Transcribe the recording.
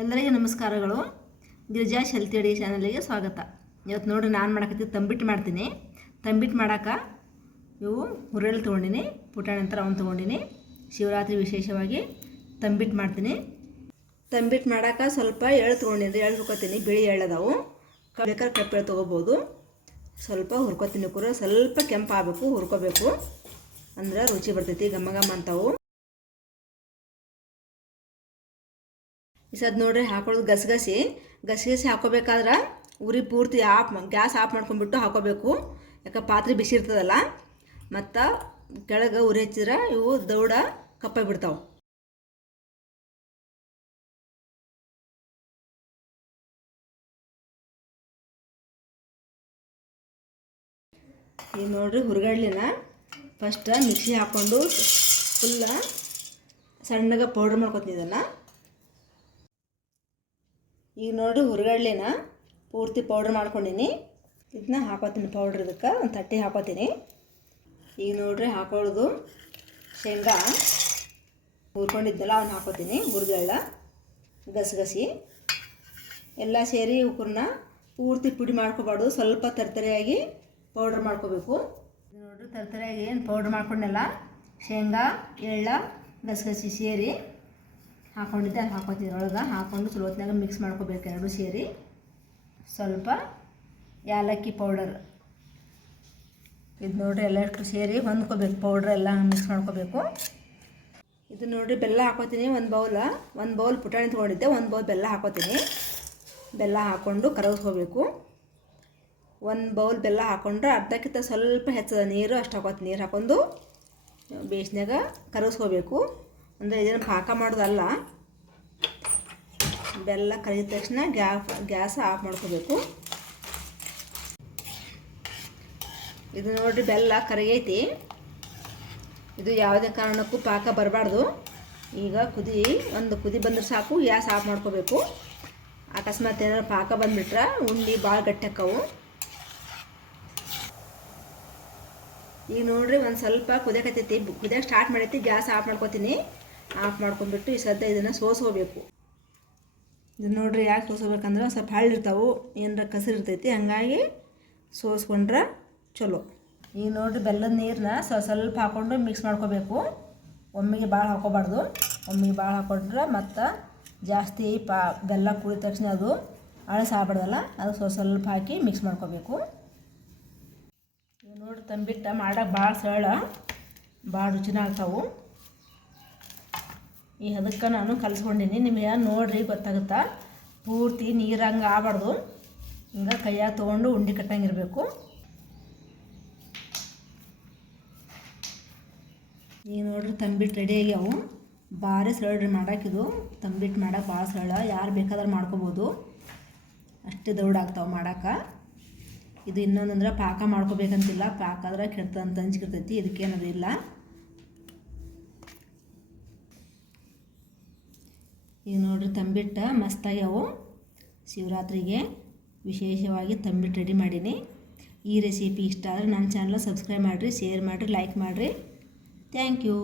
ಎಲ್ಲರಿಗೂ ನಮಸ್ಕಾರಗಳು. ಗಿರಿಜಾ ಹೆಲ್ತಿ ಅಡುಗೆ ಚಾನಲ್ಗೆ ಸ್ವಾಗತ. ಇವತ್ತು ನೋಡಿ ನಾನು ಮಾಡಕತ್ತೀನಿ ತಂಬಿಟ್ಟು ಮಾಡ್ತೀನಿ. ತಂಬಿಟ್ಟು ಮಾಡೋಕೆ ಇವು ಹುರುಳಿ ತೊಗೊಂಡಿನಿ, ಪುಟಾಣಿ ಅಂತಾರೆ ಅವನು ತೊಗೊಂಡಿನಿ. ಶಿವರಾತ್ರಿ ವಿಶೇಷವಾಗಿ ತಂಬಿಟ್ಟು ಮಾಡ್ತೀನಿ. ತಂಬಿಟ್ಟು ಮಾಡೋಕೆ ಸ್ವಲ್ಪ ಎಳ್ಳು ತೊಗೊಂಡಿನಿ, ಎಳ್ಳು ಹುರ್ಕೋತೀನಿ. ಬಿಳಿ ಎಳ್ಳದಾವು, ಬೇಕಾದ್ರೆ ಕಪ್ಪು ಎಳ್ಳು ತೊಗೋಬೋದು. ಸ್ವಲ್ಪ ಹುರ್ಕೋತೀನಿ. ಸ್ವಲ್ಪ ಕೆಂಪು ಆಗಬೇಕು, ಹುರ್ಕೋಬೇಕು, ಅಂದ್ರೆ ರುಚಿ ಬರ್ತೈತಿ, ಘಮ ಘಮ ಅಂತಾವು. ಸದ್ ನೋಡ್ರಿ ಹಾಕೊಳ್ಳೋದು ಗಸಗಸಿ ಹಾಕೋಬೇಕಾದ್ರೆ ಉರಿ ಪೂರ್ತಿ ಗ್ಯಾಸ್ ಆಫ್ ಮಾಡ್ಕೊಂಡ್ಬಿಟ್ಟು ಹಾಕೋಬೇಕು. ಯಾಕೆ ಪಾತ್ರೆ ಬಿಸಿ ಇರ್ತದಲ್ಲ, ಮತ್ತು ಕೆಳಗೆ ಉರಿ ಹಚ್ಚಿದ್ರೆ ಇವು ದೌಡ ಕಪ್ಪಾಗಿ ಬಿಡ್ತಾವೆ. ಈಗ ನೋಡ್ರಿ ಹುರ್ಗಡ್ಲಿನ ಫಸ್ಟ್ ಮಿಕ್ಸಿ ಹಾಕ್ಕೊಂಡು ಫುಲ್ಲ ಸಣ್ಣಗೆ ಪೌಡ್ರ್ ಮಾಡ್ಕೊತೀನಿ. ಇದನ್ನು ಈಗ ನೋಡಿರಿ ಹುರ್ಗಡ್ಲಿನ ಪೂರ್ತಿ ಪೌಡ್ರ್ ಮಾಡ್ಕೊಂಡಿನಿ. ಇದನ್ನ ಹಾಕೋತೀನಿ ಪೌಡ್ರ್. ಇದಕ್ಕೆ ಒಂದು ತಟ್ಟೆ ಹಾಕೋತೀನಿ. ಈಗ ನೋಡ್ರಿ ಹಾಕೊಳ್ಳೋದು ಶೇಂಗಾ ಹುರ್ಕೊಂಡಿದ್ದಲ್ಲ ಅವನ್ನ ಹಾಕೋತೀನಿ. ಹುರ್ಗಳ್ಳ ಗಸಗಸಿ ಎಲ್ಲ ಸೇರಿ ಉಕ್ಕರನ್ನ ಪೂರ್ತಿ ಪುಡಿ ಮಾಡ್ಕೋಬಾರ್ದು, ಸ್ವಲ್ಪ ತರ್ತರಿಯಾಗಿ ಪೌಡ್ರ್ ಮಾಡ್ಕೋಬೇಕು. ನೋಡ್ರಿ ತರ್ತರಿಯಾಗಿ ಏನು ಪೌಡ್ರ್ ಮಾಡ್ಕೊಂಡೆಲ್ಲ ಶೇಂಗಾ ಎಳ್ಳ ಗಸಗಸಿ ಸೇರಿ ಹಾಕ್ಕೊಂಡಿದ್ದೆ ಅಲ್ಲಿ ಹಾಕೋತೀನಿ. ಒಳಗೆ ಹಾಕ್ಕೊಂಡು ಚಲೋತ್ನಾಗ ಮಿಕ್ಸ್ ಮಾಡ್ಕೋಬೇಕು ಎರಡು ಸೇರಿ. ಸ್ವಲ್ಪ ಏಲಕ್ಕಿ ಪೌಡರ್, ಇದು ನೋಡಿರಿ ಎಲ್ಲಷ್ಟು ಸೇರಿ ಹೊಂದ್ಕೋಬೇಕು. ಪೌಡ್ರ್ ಎಲ್ಲ ಮಿಕ್ಸ್ ಮಾಡ್ಕೋಬೇಕು. ಇದು ನೋಡಿರಿ ಬೆಲ್ಲ ಹಾಕೋತೀನಿ. ಒಂದು ಬೌಲ್ ಪುಟಾಣಿ ತೊಗೊಂಡಿದ್ದೆ, ಒಂದು ಬೌಲ್ ಬೆಲ್ಲ ಹಾಕೋತೀನಿ. ಬೆಲ್ಲ ಹಾಕ್ಕೊಂಡು ಕರಗಿಸ್ಕೋಬೇಕು. ಒಂದು ಬೌಲ್ ಬೆಲ್ಲ ಹಾಕ್ಕೊಂಡ್ರೆ ಅರ್ಧಕ್ಕಿಂತ ಸ್ವಲ್ಪ ಹೆಚ್ಚದ ನೀರು ಅಷ್ಟು ಹಾಕೋತೀನಿ. ನೀರು ಹಾಕೊಂಡು ಬೇಸ್ನಾಗ ಕರಗಿಸ್ಕೋಬೇಕು. ಅಂದರೆ ಇದನ್ನು ಪಾಕ ಮಾಡೋದಲ್ಲ. ಬೆಲ್ಲ ಕರಗಿದ ತಕ್ಷಣ ಗ್ಯಾಸ್ ಆಫ್ ಮಾಡ್ಕೋಬೇಕು. ಇದು ನೋಡಿರಿ ಬೆಲ್ಲ ಕರಗೈತಿ. ಇದು ಯಾವುದೇ ಕಾರಣಕ್ಕೂ ಪಾಕ ಬರಬಾರ್ದು. ಈಗ ಒಂದು ಕುದಿ ಬಂದ್ರೆ ಸಾಕು, ಗ್ಯಾಸ್ ಆಫ್ ಮಾಡ್ಕೋಬೇಕು. ಅಕಸ್ಮಾತ್ ಏನಾದ್ರು ಪಾಕ ಬಂದುಬಿಟ್ರೆ ಉಂಡೆ ಭಾಳ ಗಟ್ಟಿ ಹಾಕವು. ಈಗ ನೋಡಿರಿ ಒಂದು ಸ್ವಲ್ಪ ಕುದಿಯಕತ್ತೈತಿ, ಕುದಿಯೋಕೆ ಸ್ಟಾರ್ಟ್ ಮಾಡೈತಿ. ಗ್ಯಾಸ್ ಆಫ್ ಮಾಡ್ಕೋತೀನಿ. ಆಫ್ ಮಾಡ್ಕೊಂಡ್ಬಿಟ್ಟು ಈ ಸದ್ಯ ಇದನ್ನು ಸೋಸ್ಕೋಬೇಕು. ಇದು ನೋಡ್ರಿ ಯಾಕೆ ಸೋಸ್ಕೋಬೇಕಂದ್ರೆ ಸ್ವಲ್ಪ ಹಳ್ಳಿರ್ತಾವೆ, ಏನರ ಕಸರು ಇರ್ತೈತಿ, ಹಂಗಾಗಿ ಸೋಸ್ಕೊಂಡ್ರೆ ಚಲೋ. ಈಗ ನೋಡಿರಿ ಬೆಲ್ಲದ ನೀರನ್ನ ಸ್ವಲ್ಪ ಹಾಕ್ಕೊಂಡು ಮಿಕ್ಸ್ ಮಾಡ್ಕೋಬೇಕು. ಒಮ್ಮೆಗೆ ಭಾಳ ಹಾಕೋಬಾರ್ದು. ಒಮ್ಮೆಗೆ ಭಾಳ ಹಾಕೊಂಡ್ರೆ ಮತ್ತು ಜಾಸ್ತಿ ಬೆಲ್ಲ ಕುಡಿದ ತಕ್ಷಣ ಅದು ಅಳಸಾಗ್ಬಾರ್ದಲ್ಲ, ಅದು ಸ್ವಲ್ಪ ಹಾಕಿ ಮಿಕ್ಸ್ ಮಾಡ್ಕೋಬೇಕು. ಈಗ ನೋಡಿರಿ ತಂಬಿಟ್ಟು ಮಾಡೋಕೆ ಭಾಳ ಸರಳ, ಭಾಳ ರುಚಿನ ಆಗ್ತಾವೆ. ಈ ಅದಕ್ಕೆ ನಾನು ಕಲಿಸ್ಕೊಂಡಿನಿ. ನಿಮಗೆ ನೋಡಿರಿ ಗೊತ್ತಾಗುತ್ತಾ. ಪೂರ್ತಿ ನೀರಂಗೆ ಆಗಬಾರ್ದು, ಹಿಂಗೆ ಕೈಯಾಗ ತೊಗೊಂಡು ಉಂಡೆ ಕಟ್ಟಂಗಿರಬೇಕು. ಈಗ ನೋಡ್ರಿ ತಂಬಿಟ್ಟು ರೆಡಿ ಆಗ್ಯಾವು. ಭಾರಿ ಸರಳ ಮಾಡೋಕ್ಕಿದು. ತಂಬಿಟ್ಟು ಮಾಡೋಕೆ ಭಾಳ ಸರಳ, ಯಾರು ಬೇಕಾದ್ರೆ ಮಾಡ್ಕೋಬೋದು. ಅಷ್ಟೇ ದೌಡಾಗ್ತಾವೆ ಮಾಡೋಕೆ. ಇದು ಇನ್ನೊಂದಂದ್ರೆ ಪಾಕ ಮಾಡ್ಕೋಬೇಕಂತಿಲ್ಲ, ಪಾಕ ಆದ್ರೆ ಕೆಡ್ತಂತ ಅಂಜಿಕಿರ್ತೈತಿ. ಇದಕ್ಕೇನದು ಇಲ್ಲ. ಈಗ ನೋಡ್ರಿ ತಂಬಿಟ್ಟು ಮಸ್ತಾಗ್ಯಾವು. ಶಿವರಾತ್ರಿಗೆ ವಿಶೇಷವಾಗಿ ತಂಬಿಟ್ಟು ರೆಡಿ ಮಾಡೀನಿ. ಈ ರೆಸಿಪಿ ಇಷ್ಟ ಆದರೆ ನನ್ನ ಚಾನಲ್ ಸಬ್ಸ್ಕ್ರೈಬ್ ಮಾಡಿರಿ, ಶೇರ್ ಮಾಡಿರಿ, ಲೈಕ್ ಮಾಡಿರಿ. Thank you.